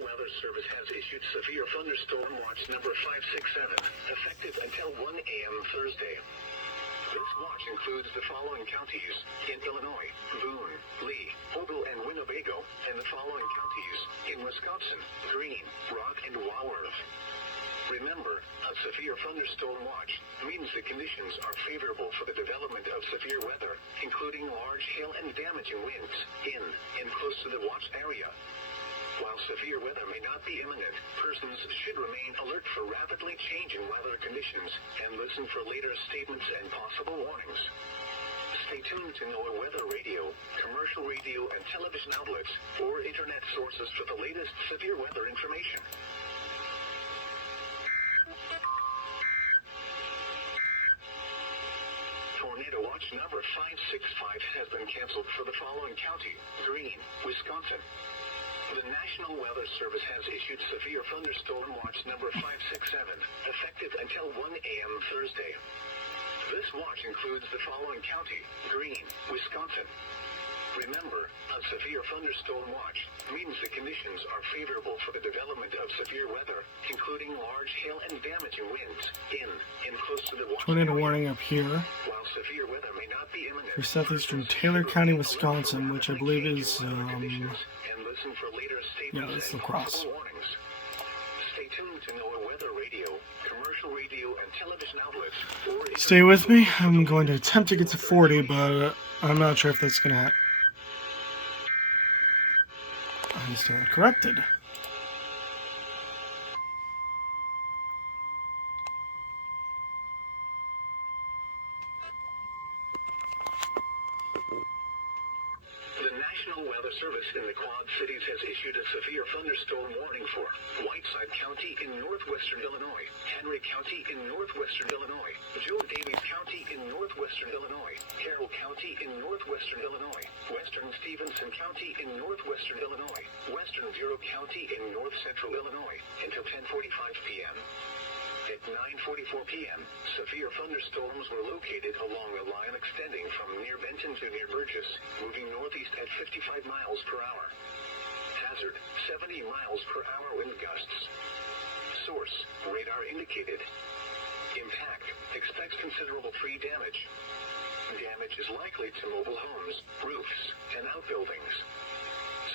Weather Service has issued severe thunderstorm watch number 567, effective until 1 a.m. Thursday. This watch includes the following counties in Illinois: Boone, Lee, Ogle, and Winnebago, and the following counties in Wisconsin: Greene, Rock, and Walworth. Remember, a severe thunderstorm watch means the conditions are favorable for the development of severe weather, including large hail and damaging winds in and close to the watch area. While severe weather may not be imminent, persons should remain alert for rapidly changing weather conditions and listen for later statements and possible warnings. Stay tuned to NOAA Weather Radio, commercial radio and television outlets, or internet sources for the latest severe weather information. Tornado watch number 565 has been canceled for the following county: Greene, Wisconsin. The National Weather Service has issued severe thunderstorm watch number 567, effective until 1 a.m. Thursday. This watch includes the following county: Greene, Wisconsin. Remember, a severe thunderstorm watch means the conditions are favorable for the development of severe weather, including large hail and damaging winds in and close to the watch Tornado area. warning up here While severe weather may not be imminent, for southeastern Taylor County, Wisconsin, which I believe is yeah, that's lacrosse. Stay tuned to NOAA Weather Radio, commercial radio and television outlets. Stay with me. I'm going to attempt to get to 40, but I'm not sure if that's going to happen. I stand corrected. The National Weather Service in the Quad Cities has issued a severe thunderstorm warning for Whiteside County in northwestern Illinois, Henry County in northwestern Illinois, Joe Davies County in northwestern Illinois, Carroll County in northwestern Illinois, western Stevenson County in northwestern Illinois, western Bureau County in north central Illinois, until 10:45 p.m. At 9:44 p.m., severe thunderstorms were located along a line extending from near Benton to near Burgess, moving northeast at 55 miles per hour. Hazard, 70 miles per hour wind gusts. Source, radar indicated. Impact, expects considerable tree damage. Damage is likely to mobile homes, roofs, and outbuildings.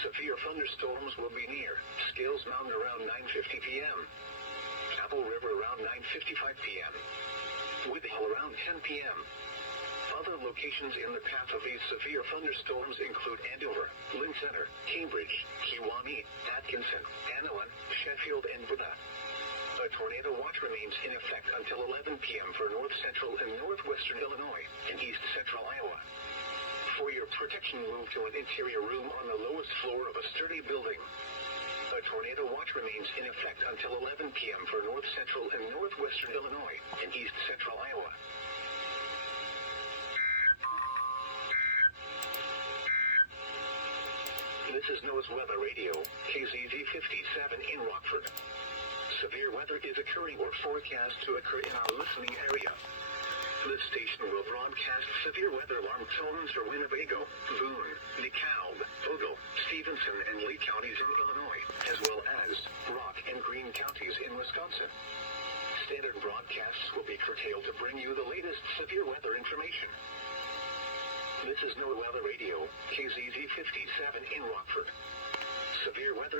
Severe thunderstorms will be near Scales Mountain around 9:50 p.m. Apple River around 9:55 p.m. Whitehall around 10 p.m. Other locations in the path of these severe thunderstorms include Andover, Lynn Center, Cambridge, Kewanee, Atkinson, Annawan, Sheffield, and Buda. A tornado watch remains in effect until 11 p.m. for north central and northwestern Illinois and east central Iowa. For your protection, move to an interior room on the lowest floor of a sturdy building. A tornado watch remains in effect until 11 p.m. for north central and northwestern Illinois and east central Iowa. This is NOAA's Weather Radio, KZZ 57 in Rockford. Severe weather is occurring or forecast to occur in our listening area. This station will broadcast severe weather alarm tones for Winnebago, Boone, DeKalb, Ogle, Stevenson, and Lee counties in Illinois, as well as Rock and Greene counties in Wisconsin. Standard broadcasts will be curtailed to bring you the latest severe weather information. This is NOAA Weather Radio, KZZ 57 in Rockford. Severe weather